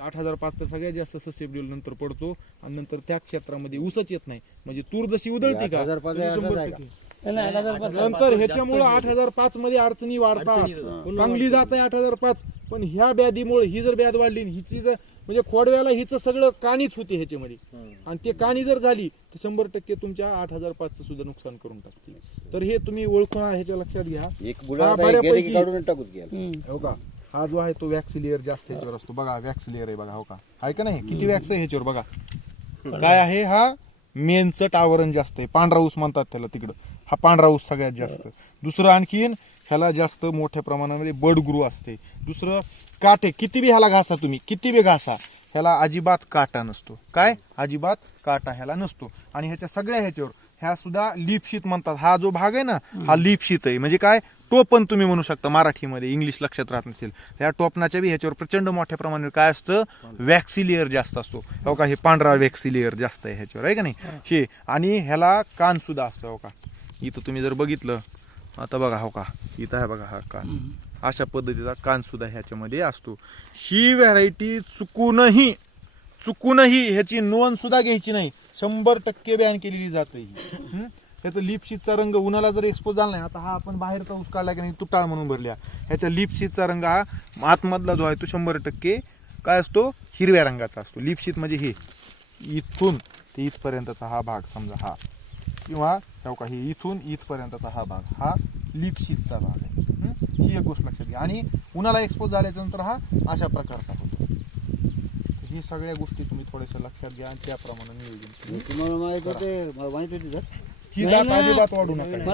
8005 तर सगळ्यात जास्त ससेप्टिबल नंतर पडतो आणि नंतर त्या क्षेत्रामध्ये ऊसच येत नाही. म्हणजे तूर जशी उधळती का 100%. नंतर ह्याच्यामुळे 8005 मध्ये अडचणी वाढतात. चांगली जात आहे 8005, पण ह्या ब्याधीमुळे ही जर ब्याध वाढली हिची जर म्हणजे खोडव्याला हिचं सगळं कानीच होते ह्याच्यामध्ये, आणि ते कानी जर झाली तर 100% तुमच्या 8005 सुद्धा नुकसान करून टाकते. तर हे तुम्ही ओळखून ह्याच्या लक्षात घ्या. हो का, हा जो आहे तो वॅक्स लेअर जास्त ह्याच्यावर असतो. बघा वॅक्स लेअर आहे बघा, हो का, आहे का नाही, किती वॅक्स आहे ह्याच्यावर बघा. काय आहे, हा मेनचं आवरण जास्त आहे. पांढरा ऊस म्हणतात त्याला तिकडं, हा पांढरा ऊस सगळ्यात जास्त. दुसरं आणखीन ह्याला जास्त मोठ्या प्रमाणामध्ये बर्ड ग्रू असते. दुसरं काटे, किती बी ह्याला घासा तुम्ही, किती बी घासा, ह्याला अजिबात काटा नसतो. काय, अजिबात काटा ह्याला नसतो. आणि ह्याच्या सगळ्या ह्याच्यावर ह्या सुद्धा लीफ शीत म्हणतात. हा जो भाग आहे ना, हा लीफ शीत आहे. म्हणजे काय, टोपण तुम्ही म्हणू शकता मराठीमध्ये, इंग्लिश लक्षात राहत नसेल. त्या टोपणाच्या बी ह्याच्यावर प्रचंड मोठ्या प्रमाणावर काय असतं, वॅक्सी लेअर जास्त असतो. हो का, हे पांढरा वॅक्सी लेअर जास्त आहे ह्याच्यावर, आहे का नाही हे. आणि ह्याला कान सुद्धा असतो. हो का, इथं तुम्ही जर बघितलं आता बघा, हो का, इथं आहे बघा हा कान, अशा पद्धतीचा कान सुद्धा ह्याच्यामध्ये असतो. ही व्हरायटी चुकूनही ह्याची नोंद सुद्धा घ्यायची नाही. 100% बॅन केलेली जाते. ह्याचा लिपशीतचा रंग उन्हाला जर एक्सपोज झाला नाही, आता हा आपण बाहेरचा ऊस काढला की नाही, तुटाळ म्हणून भरल्या, ह्याच्या लिपशीतचा रंग हा आतमधला जो आहे तो 100% काय असतो, हिरव्या रंगाचा असतो. लिपशीत म्हणजे हे इथून ते इथपर्यंतचा हा भाग समजा हा, किंवा का हे इथून इथपर्यंतचा हा भाग, हा लिपशीतचा भाग आहे. ही एक गोष्ट लक्षात घ्या. आणि उन्हाला एक्सपोज झाल्याच्या नंतर हा अशा प्रकारचा होतो. ही सगळ्या गोष्टी तुम्ही थोड्याशा लक्षात घ्या आणि त्याप्रमाणे नियोजन. तुम्हाला माहिती होते, माहिती होती ही जात अजिबात वाढू नका.